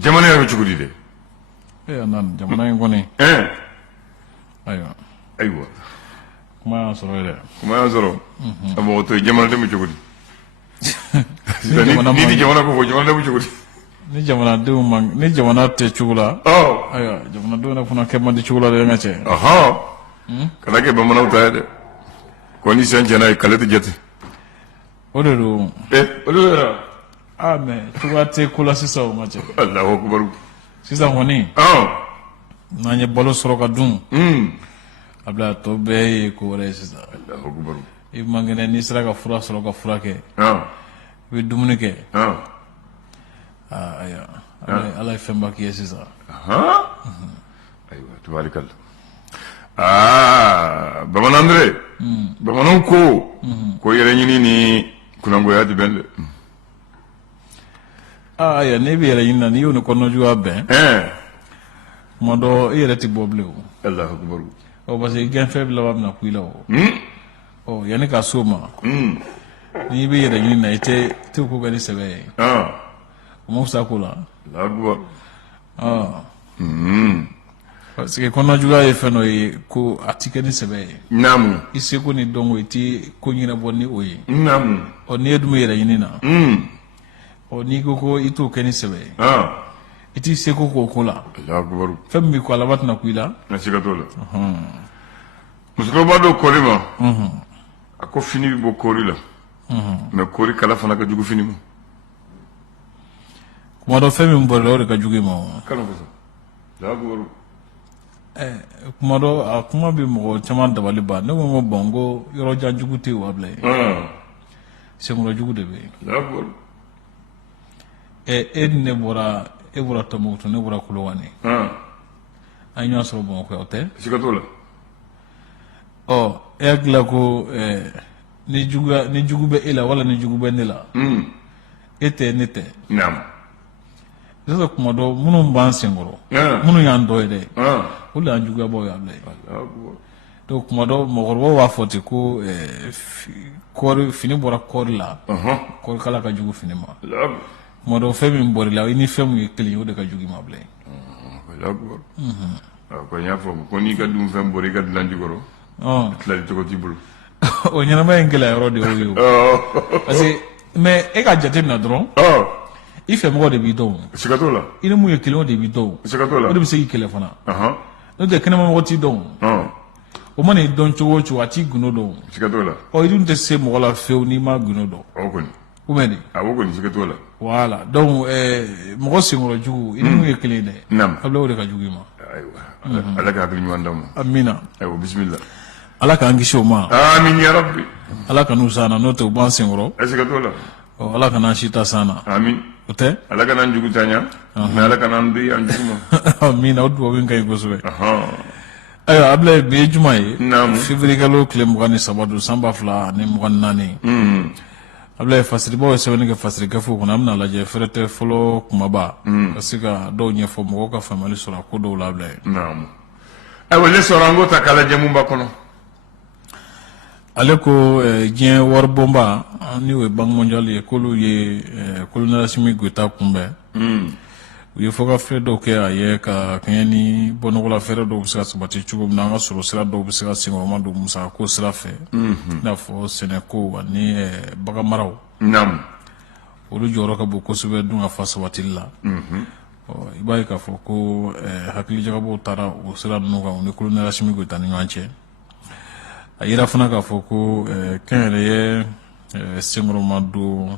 jamana ya cugudi de nan jamana ngoni aywa kuma soro de kuma soro abo to jamana de mu cugudi ni jamana ko jamana de mu cugudi ni jamana de man ni jamana te cugula aywa jamana do na funa kemma di cugula de ngache kala ke bamana uta de ko ni san jana kala te jete odoro odoro mais cugula te kula sisa o ngache Allahu akbar sisa ngoni nanye bolo soro ka dun abla to be ko re sisa Allahu akbar I mangene ni sira ka fura soro ka fura ke bi dumuni ke aya ala femba ki sisa aywa tubarikal bamanandre bamanan ko yere nyini ni kunango ya dibende aya ne bi yere nyina ni yoni kono juwa ben modo yere ti boble o Allahu akbar o basi gen faible la wamna kuila o yani ka soma ni bi yere nyina ite ti ko gani sebe o mo sa kula Allahu akbar parce que kono juwa e feno e ko atike ni sebe namu ise ko ni dongo iti ko nyina bonni o yi namu o ne dum yere nyina o ni ko ito keni sebe iti seko ko kula Allahu akbar femmi ko alabat na kuila na sigatola musko bado korima ako fini bo korila me kori kala fana ka jugu fini mo kuma do femmi mbore do ka jugu mo kanu ko Allahu akbar kuma do kuma bi mo chama dabali ba ne mo bongo yoro janjugu te wable se mo jugu de be Allahu akbar ne bora e bora to mo to ne bora kulowani ay ñoo so bon ko hotel sigatola egla ko ni jugu be ila wala ni jugu be nila ete nete nam so kuma do munum ban sengoro munu yan do de wala an jugu bo ya blay to kuma do mo gorbo wa foti ko ko fini bora ko la ko kala ka jugu fini ma modo femi mbori la ini femu kili yoda ka jugi mable ko nya fo ko ni ka dum fem bori ka dlanji goro tlali to ko tibul o nyana ma ngela yoro de o parce mais e ka jate na dron ife mo de bidon sigatola ina mu kili de bidon sigatola o de bisi kile fana no de kana mo ti don o mane don chuo chuo ati guno don sigatola o idun te se mo la feu ni ma guno don o ko ni umeni awoko ni sigatola voilà donc mo singoro jugu ina mu kili de nam ablo de ka jugi ma aywa ala ka gni wandam amina aywa bismillah ala ka angi shoma amin ya rabbi ala ka nusana no to ban singoro sigatola ala ka na shita sana amin ote ala ka nan jugu tanya na ala ka nan bi an jugu amina odu win kay gosbe ayo abla be jumay février galo klem gani sabadu samba fla ne mo nani abla fasiri bo se woni ga fasiri gafu ko namna la je frete folo kuma ba kasika do nye fo mo ka famali sura ko do la bla naam ayo le sorango ta kala jamu ba kono aleko jien war bomba ni we bank mondial ye kolu ye kolonel simi gota kumbe ye foka fere do ke aye ka kanyani bonogola fere do bisa sabati chugo na nga soro sira do bisa singo ma do musa ko sira fe na fo seneko ani baga maraw nam olu joro ka bo ko sube dunga fa sabati la ibai ka fo ko hakili jaga bo tara o sira no ga ni kolonel simi gota ni nganche ayira fana ka fo ko kanyere ye singo ma do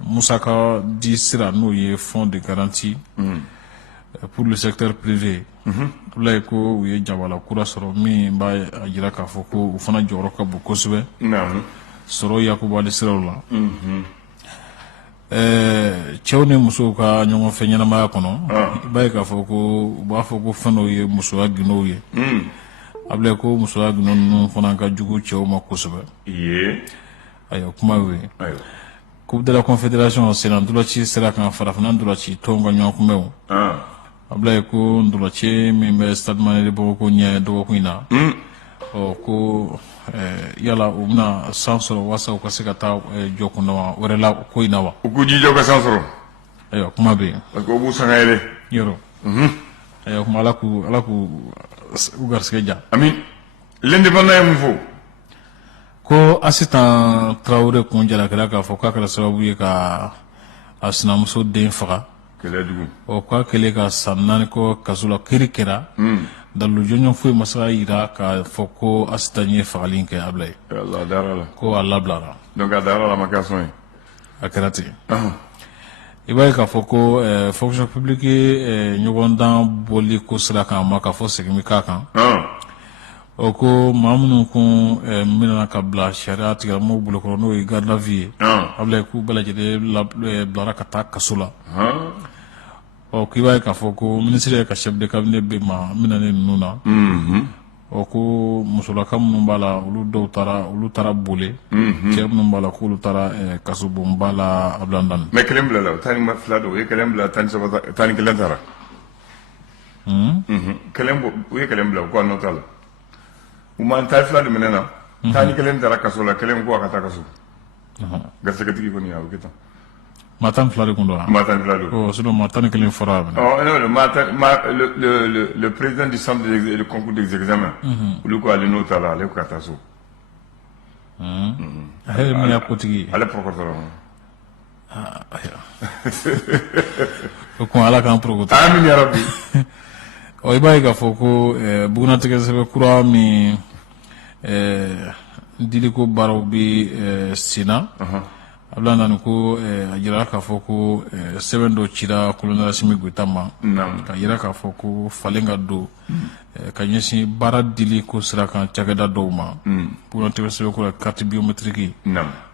Moussaka dit sera nous y fonds de garantie pour le secteur privé. Là ko y jabala kura soro mi ba ajira ka foko u fana joro ka bu kosbe. Naam. Soro yakuba de sera la. Chewne muso ka nyongo fenyana ma kono. Ba ka foko ba foko fano ye muso agino ye. Able ko muso agino no fana ka jugu chew ma kosbe. Ye. Ayo kuma we. Ayo. Coupe de la Confédération c'est l'andulachi sera kan farafana andulachi tonga nyakumeo abla ko ndulachi mi stade manele boko nya do ko ina ko yala umna sansoro wasa ko sikata jokuna wa orela ko ina wa ku ji joka sansoro ayo kuma be parce que bu sangayele yoro ayo kuma ala ku ugar skeja amin l'indépendant mu fo ko assistant Traoré kun jara kala ka fo ka kala sababu ye ka asinamuso den faga kele dugu o ka kele ka sannan ko kasula kiri kera dalu jonyo fu masa ira ka fo ko assistant ye fagalin ke ablay Allah darala ko Allah blara donc darala makason akarati ibaye ka fo ko fonction publique nyogondan boli ko sira kan ma ka fo segimi ka kan o ko mamunu kun minana ka bila sharia tigara mo bulo ko no garde la vie ablay ku bala jede blara ka ta kasula o ko ibaye ka fo ko ministre ka chef de cabinet be ma minane nuna o ko musola kam no bala ulu do tara bole chef no bala ko ulu tara kasubu bala ablandan mais kelem bla la tani ma flado e kelem bla tani so tani kelem tara kelem bo e kelem bla ko no tala uma ta flado menena tani kelem tara kasola kelem ko akata kasu gasa ka tigi ko ni awu kita matan flado ko do matan flado o so do matan kelem fora oh non le président du centre de concours d'examen lu ko ali no tala le ko kataso he mi akotigi ala procureur ko ala kan progoto amin ya rabbi o ibaye ka fo ko buguna tege sebe kura mi dili ko baraw bi sina ablanda ko ajira ka fo ko seben do cira kolonela simi gutama ka yira ka fo ko falenga do ka nyesi bara dili ko sira kan cagada do ma buguna tege sebe ko carte biométrique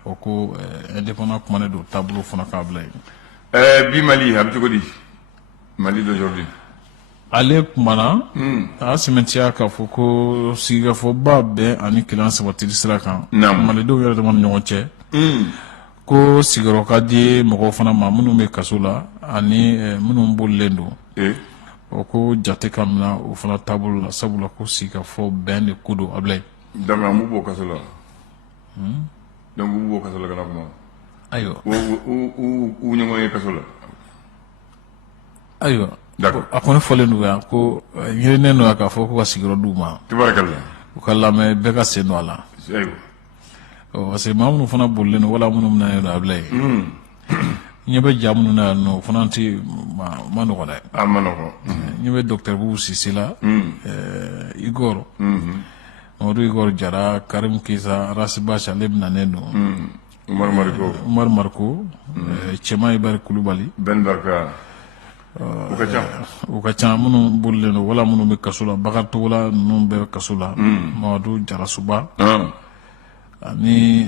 o ko indépendant kuma ne do tableau fana ka blay bi Mali habjugodi Mali d'aujourd'hui ale kumana a simentia ka fo ko siga fo ba be ani kilan sabati sira kan mali do yere man ɲɔgɔn cɛ ko sigiro ka di mɔgɔw fana ma minnu bɛ kaso la ani minnu bolilen don o ko jate ka mina o fana taabolo la sabula ko siga fo bɛn de ko don abilay donc amu bo kaso la donc u bo kaso la kana kuma ayiwa u ɲɔgɔn ye kaso la ayiwa d'accord a kɔni fɔlen don yan ko ɲininen don k'a fɔ ko ka sigiyɔrɔ d'u ma tabarakallah u ka lamɛn bɛɛ ka sen don a la ayiwa parce que maa minnu fana bolilen don wala minnu minɛ don abilay ɲɛ bɛ ja minnu na yan nɔ o fana tɛ ma nɔgɔn dɛ a ma nɔgɔn ɲɛ bɛ docteur bubu sise la Igor Mamadou Igor Jara Karim Kisa Rasibasi ale minɛnen don Umar Mariko Cɛma Ibari Kulubali Ben Barka u ka ca minnu bolilen don wala minnu bɛ kaso la Bakari Togola ninnu bɛ kaso la Mamadou Jarasuba ani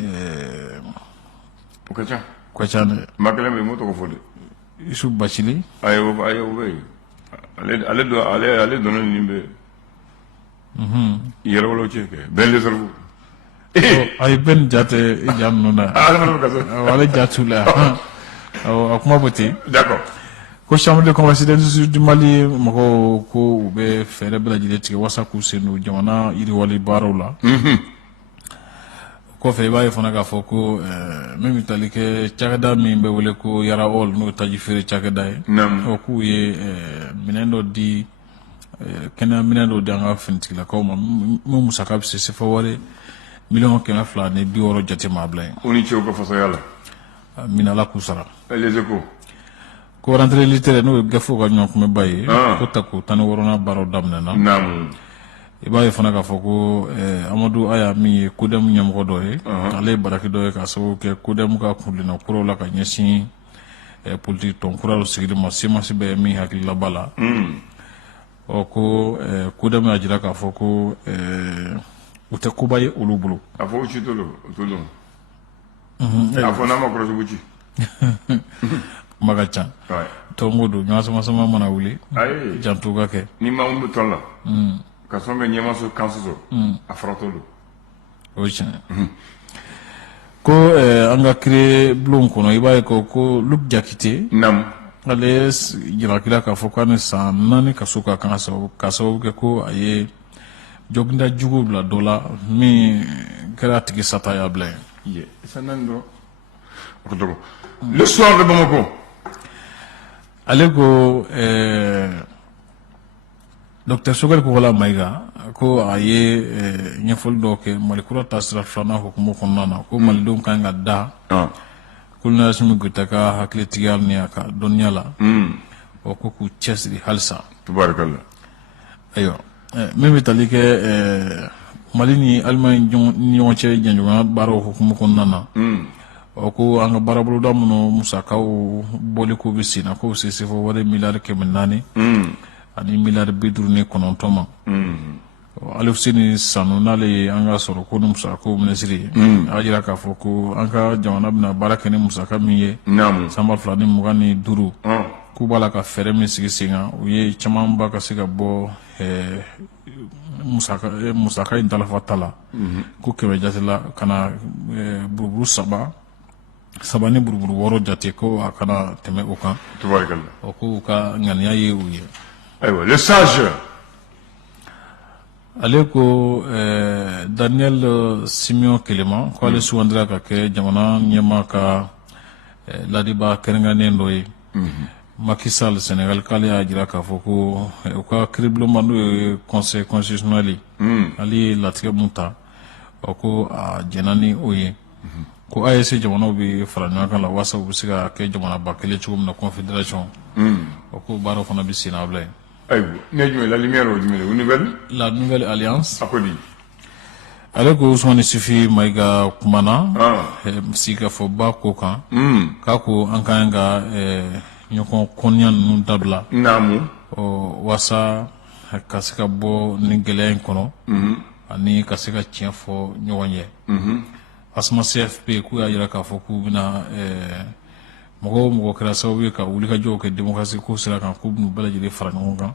u ka ca dɛ makɛlɛn bɛ yen m'o tɔgɔ fɔ de Isu Basili ayiwa bɛ yen ale dɔnna nin bɛ yɛrɛ wolo cɛ kɛ bɛn le sɔrɔ ayi bɛn ja tɛ i ja ninnu na ale ja t'u la a kuma bɔ ten d'accord ko chambre de commerce du Mali mɔgɔw ko u bɛ fɛɛrɛ bɛɛ lajɛlen tigɛ walasa k'u sen don jamana yiriwali baaraw la kɔfɛ i b'a ye fana k'a fɔ ko min bɛ tali kɛ cakɛda min bɛ wele ko Yara Hall n'o ye taji feere cakɛda ye k'u ye minɛn dɔ di kɛnɛya minɛn dɔ di an ka finitigilakaw ma min musaka bɛ se sefa wari $260 ni 60 jate ma bila yen u ni cɛw ka fasaya la minala k'u sara les échos ko rentrée littéraire n'o ye gafew ka ɲɔgɔn kunbɛba ye ko tako 16nan baaraw daminɛna i b'a ye fana k'a fɔ ko Amadu Aya min ye kodɛmu ɲɛmɔgɔ dɔ ye ale ye baraki dɔ ye k'a sababu kɛ kodɛmu ka kundilenna kuraw la ka ɲɛsin politique tɔn kura dɔ sigili ma semasi bɛ min hakililaba la ko kodɛmu y'a jira k'a fɔ ko u tɛ koba ye olu bolo a fɔ u ci to don o to don a fɔ n'a ma kɔlɔsi u ci kuma ka ca tɔngo don ɲɔgɔn mana wuli janto ka kɛ ni maa mun bɛ tɔn la ka sɔn bɛ ɲɛmaso kanso sɔrɔ a faratɔ don o ye tiɲɛ ko an ka kire bulon kɔnɔ i b'a ye ko Luc Jakite ale jirakila k'a fɔ k'a ni san 4 kaso ka kan ka sababu kɛ ko a ye joginda jugu bila dɔ la min kɛra a tigi sata y'a bila yen san 4 dɔrɔn le soir de Bamako ale ko Dr. Sogel ko wala maiga ko aye ɲɛfɔli dɔ kɛ malikura ta sira filanan hukumu kɔnɔna na ko malidenw kan ka da kolonɛli Asimi Goyita ka hakilitigiya ni a ka dɔnniya la o ko k'u cɛsiri halisa tubaarikala ayiwa min bɛ tali kɛ Mali ni Alimaɲi ni ɲɔgɔn cɛ janɲɔgɔnya baaraw hukumu kɔnɔna na o ko an ka baaraboloda minnu musakaw bɔli ko bɛ sen na ko bɛ se fɔ wari miliyari 400 ani miliyari 59 ma Ale Fuseni Sanu n'ale ye an ka sɔrɔ ko ni musakaw minisiri ye a jira k'a fɔ ko an ka jamana bɛna baara kɛ ni musaka min ye sanba 2025 k'u b'a la ka fɛɛrɛ min sigi sen kan u ye camanba ka se ka bɔ musaka in dalafa ta la ko kɛmɛ jate la ka na buruburu saba ni buruburu 6 jate ko a kana tɛmɛ o kan o ko u ka ŋaniya ye u ye ayiwa le sage ale ko Daniel Simeon Kelema ko ale sugandira ka kɛ jamana ɲɛmaa ka ladiba kɛrɛnkɛrɛnnen dɔ ye Macky Sall Sénégal k'ale y'a jira k'a fɔ ko u ka kiiribulonba n'o ye conseil constitutionnel ale ye latigɛ mun ta ko a jɛnna ni o ye ko AEC jamanaw bɛ fara ɲɔgɔn kan la walasa u bɛ se ka kɛ jamanaba kelen cogo min na confédération ko baaraw fana bɛ sen na bila yen ayiwa ne jumɛn la lumière o jumɛn la nouvelle alliance a ko di ale ko Usmani Sufi Mayiga kumana sigikafɔba ko kan k'a ko an ka ka ɲɔgɔn kɔnniya ninnu dabila walasa ka se ka bɔ nin gɛlɛya in kɔnɔ ani ka se ka tiɲɛ fɔ ɲɔgɔn ye Asma CFP k'u y'a jira k'a fɔ k'u bɛna mɔgɔ mɔgɔ kɛra sababu ye ka wulikajɔw kɛ démocratie ko sira kan k'u bɛn'u bɛɛ lajɛlen fara ɲɔgɔn kan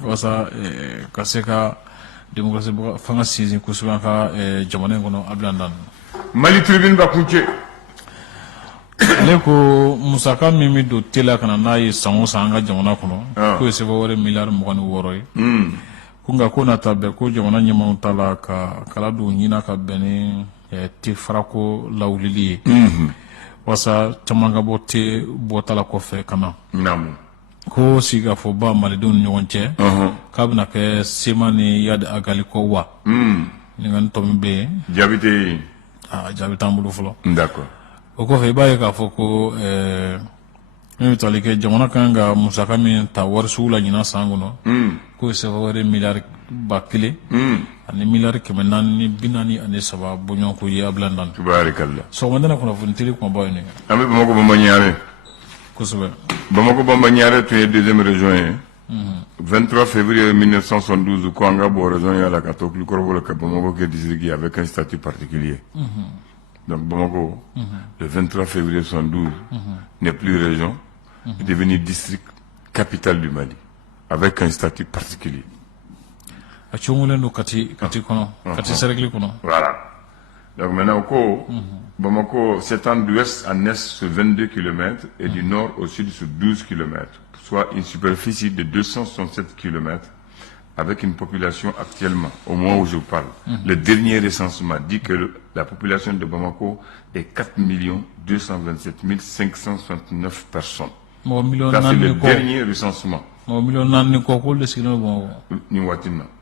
walasa ka se ka démocratie fanga sinsin kosɛbɛ an ka jamana in kɔnɔ a bila dan Mali tribune b'a kuncɛ ale ko musaka min bɛ don teliya ka na n'a ye san o san an ka jamana kɔnɔ k'o ye sɛbɛn wɛrɛ miliyari 26 ye ko nka ko nata bɛn ko jamana ɲɛmaw ta la ka kala don ɲina ka bɛn ni te farako lawulili ye walasa caman ka bɔ te bɔta la kɔfɛ ka na ko sigikafɔba malidenw ni ɲɔgɔn cɛ k'a bɛna kɛ sema ni Yadi Agali kɔ wa ɲininkali tɔ min bɛ yen jaabi tɛ yen jaabi t'an bolo fɔlɔ d'accord o kɔfɛ i b'a ye k'a fɔ ko min bɛ tali kɛ jamana kan ka musaka min ta wari sugu la ɲinan san kɔnɔ k'o ye sɛbɛn wɛrɛ miliyari 1,000 ani miliyari 443 bɔɲɔgɔnko ye a bila dan tubaarikala sɔgɔmada kunnafoni teli kumaba ye nin an bɛ Bamako Bamaɲare kosɛbɛ Bamako Bamaɲare tun ye deuxième région ye 23 février 1972 ko an ka bɔ région ya la ka to Kulikɔrɔ la ka Bamako kɛ district ye avec un statut particulier donc Bamako le 23 février 1972 n'est plus région est devenu district capitale du Mali avec un statut particulier a cogolen don kati kɔnɔ kati cercle kɔnɔ voilà donc maintenant ko Bamako s'étend d'ouest en est sur 22 km et du nord au sud sur 12 km soit une superficie de 267 km avec une population actuellement, au moment où je parle, le dernier recensement dit que la population de Bamako est 4 227 569 personnes. Ça, c'est le dernier recensement.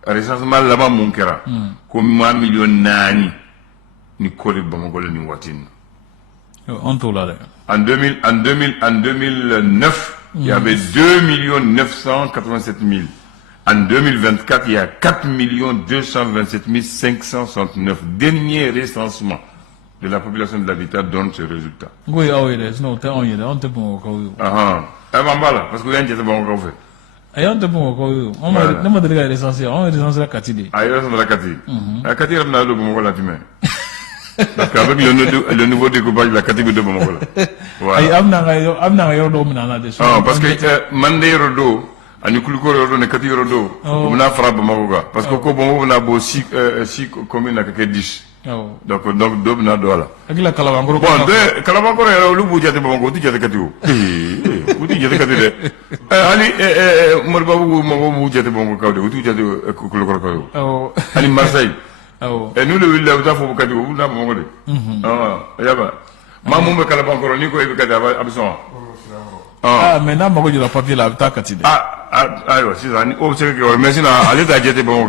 Recensement là-bas, mon cœur, comme 1 million nani, ni kori Bamako ni watin. En 2009, il y avait 2 987 000. En 2024, il y a 4 227 569. Dernier recensement de la population de l'habitat donne ce résultat. Oui, sinon, on y est, on te prend au cas où. Parce que vous avez bon au fait. Et on te prend au cas où. On m'a dit que l'essentiel, on a recensé la Catide. Ah, il y a la Catide. La Catide, on a le bon la demain. Parce qu'avec le nouveau découpage de la Catide de Bamako. Voilà. Parce que Mandé Rodo, ani Kulikɔrɔ yɔrɔ ni Kati yɔrɔ do o bɛna fara Bamako kan parce que ko Bamako bɛna bɔ 6 communes na ka kɛ 10 donc dɔ bɛna don a la bon Kalabankɔrɔ yɛrɛ olu b'u jate Bamako u tɛ jate Kati o u tɛ jate Kati dɛ hali Moribabugu mɔgɔw b'u jate Bamako kaw de u t'u jate Kulikɔrɔ kaw o hali Marseille n'u de wulila u t'a fɔ Kati o u bɛna Bamako de yaba maa mun bɛ Kalabankɔrɔ n'i ko i bɛ Kati a bɛ sɔn wa mais n'a mago jɔra papier la a bɛ taa kati dɛ ayiwa sisan o bɛ se ka kɛ o mais sinon ale t'a jate Bamakɔ